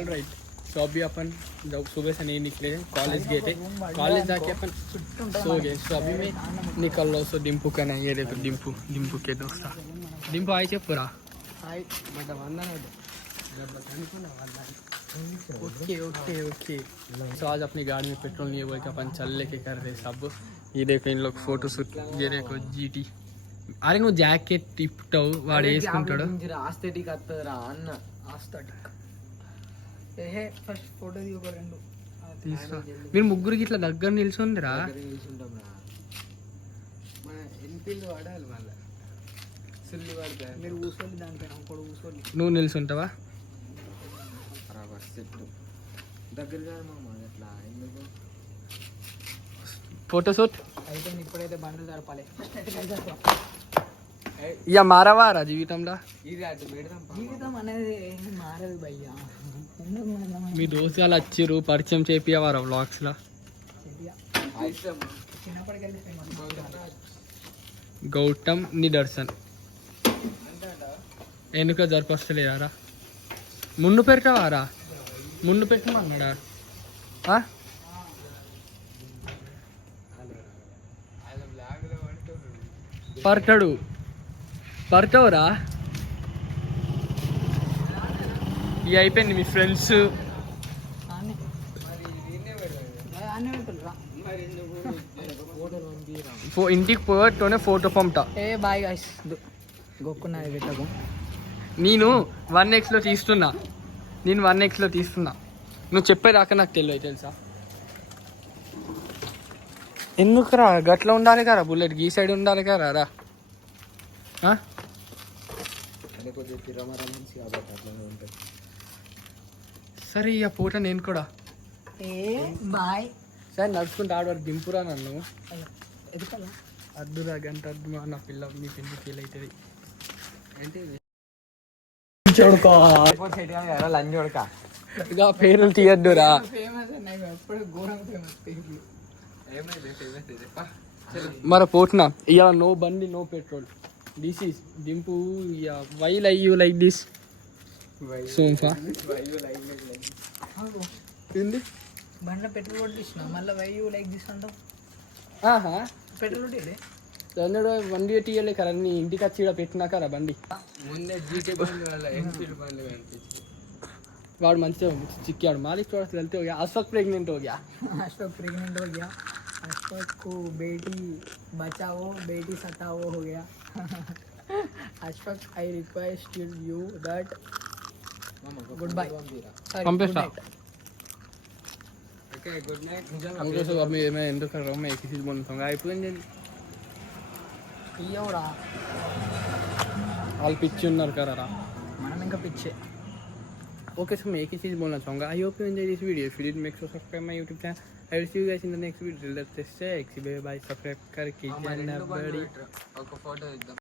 all right तो अभी अपन जब सुबह से नहीं निकले हैं कॉलेज गए थे कॉलेज जाके अपन सो गए सो अभी मैं निकल रहा हूँ सो डिम्पू का नहीं ये देखो डिम्पू के दोस्त डिम्पू आए थे पूरा ओके ओके ओके सो आज अपनी गाड़ी में पेट्रोल नहीं है बोल के अपन चल लेके कर रहे सब ये देखो इन लोग फोटो शूट ये देखो जीटी अरे నువ్వు జాకెట్ టిప్టావు వాడు వేసుకుంటాడు ఆస్థెటిక్ అత్తరా అన్న ఆస్థెటిక్ ఏహే ఫస్ట్ ఫోటో దిగు రెండు మీరు ముగ్గురికి ఇట్లా దగ్గర నిల్చుందిరా మన ఎన్పిల్ వాడాలి మళ్ళీ సుల్లి వాడతారు మీరు కూర్చోండి దానిపైన ఒకడు కూర్చోండి నువ్వు నిల్చుంటావా దగ్గరగా మామ అట్లా ఎందుకు ఫోటో షూట్ అయితే ఇప్పుడైతే బండ్లు జరపాలి ఇక మారవారా జీవితంలో జీవితం అనేది మారదు భయ్యా మీ దోస్తులు వచ్చిర్రు పరిచయం చేపియవారా వ్లాగ్స్లో గౌతమ్ నిదర్శన్ వెనుక జరపస్తలేరా ముందు పెట్టవారా ముందు పెట్టమన్నాడా పడతావురా ఇక అయిపోయింది మీ ఫ్రెండ్స్ ఇంటికి పోగొట్టునే ఫోటో పంపుతా బాయ్ గాయ్స్ గొక్కున్నది పెట్టకు నేను 1x లో తీస్తున్నా నేను 1x లో తీస్తున్నా నువ్వు చెప్పేదాకా నాకు తెలియదు తెలుసా ఎందుకురా గట్ల ఉండాలి కదా బుల్లెట్ ఈ సైడ్ ఉండాలి కదా రా సరే ఇక పూట నేను కూడా బాయ్ సరే నడుచుకుంటూ ఆడవాడు దింపురా నన్ను అద్దురా గంట అద్దు నా పిల్ల మీ పిల్లి ఫీల్ అవుతుంది ఇక పేర్లు తీయద్దురా మరి పోతున్నా ఇక నో బండి నో పెట్రోల్ దిస్ ఈస్ దింపు ఇక వై లై యూ లైక్ దిస్ సోంఫా ఏంది బండ్లో పెట్రోల్ కొట్టిస్తున్నా మళ్ళీ వై యూ లైక్ దిస్ అంటావు పెట్రోల్ కొట్టిలే అన్నాడు బండి తీయలే కదా నీ ఇంటికి వచ్చి ఇక్కడ పెట్టినాకరా బండి ముందే జీటీ బండి వల్ల ఎన్ఫీల్డ్ బండి కనిపించింది వాడు మంచిగా చిక్కాడు మాలిక్ చోట వెళ్తే हो गया अशोक प्रेग्नेंट हो गया अशोक को बेटी बचाओ बेटी सताओ हो गया Ashok I request you that goodbye पंपेस्टा ओके गुड नाइट मुझे सब अब मैं एंड कर रहा हूं मैं किसी से बोलना चाहूंगा అయిపోయింది ఇయ్యవరా వాళ్ళు పిచ్చి ఉన్నారు కదరా మనం ఇంకా పిచ్చే ओके सो मैं एक ही चीज़ बोलना चाहूँगा I hope you enjoy this video if you did make sure subscribe my YouTube channel I will see you guys in the next video till that stay sexy bye subscribe करके जाना बड़ी ఒక photo ఇద్దాం